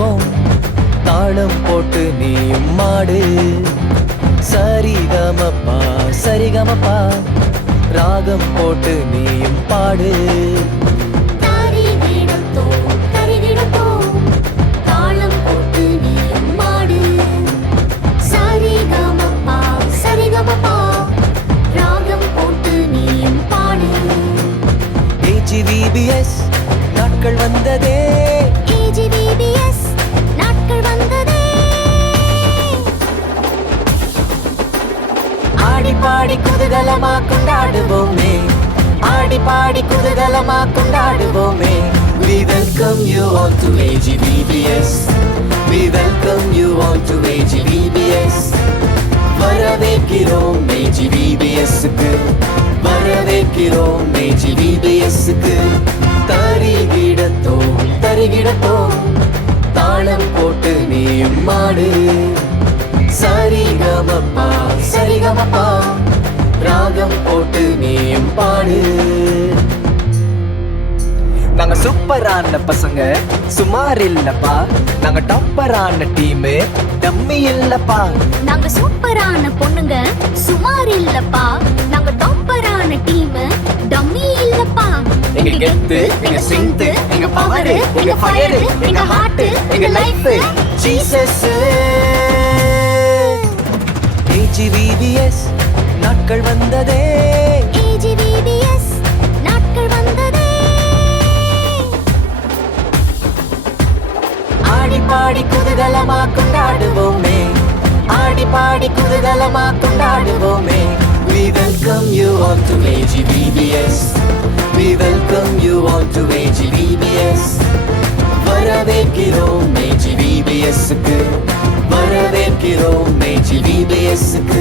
தரிகிடத்தோம் தாளம் போட்டு நீயும் மாடு. சரிகமப்பா சரிகமப்பா ராகம் போட்டு நீயும் பாடு. AGVBS நாட்கள் வந்ததே, AGVBS நாட்கள் வந்ததே. ஆடி பாடி குதூகலமா கொண்டாடுவோமே, ஆடி பாடி குதூகலமா கொண்டாடுவோமே. We welcome you all to AGVBS, we welcome you all to AGVBS. வரவேற்கிறோம் AGVBS-க்கு, வரவேற்கிறோம் AGVBS-க்கு. தரிகிடத்தோம் தரிகிடத்தோம் தாளம் போட்டு நீயும் மாடு. சரிகமப்பா சரிகமப்பா ராகம் போட்டு நீயும் பாடு. நாங்க சூப்பரான பசங்க சுமார் இல்லப்பா, நாங்க டாப்பரான டீமு டம்மி இல்லப்பா. நாங்க சூப்பரான பொண்ணுங்க சுமார் இல்லப்பா, நாங்க டாப்பரான டீம் டம்மி இல்லப்பா. எங்க கெத்து எங்க ஸ்ட்ரெங்த் எங்க பவர் எங்க ஃபயர் எங்க ஹார்ட் எங்க லைஃப் ஜீசஸ். AGVBS நாட்கள் வந்ததே, AGVBS நாட்கள் வந்ததே. ஆடி பாடி குதூகலமா கொண்டாடுவோமே, ஆடி பாடி குதூகலமா கொண்டாடுவோமே. We welcome you all to AGVBS, we welcome you all to AGVBS. வரவேற்கிறோம் AGVBS-க்கு, வரவேற்கிறோம் AGVBS-க்கு.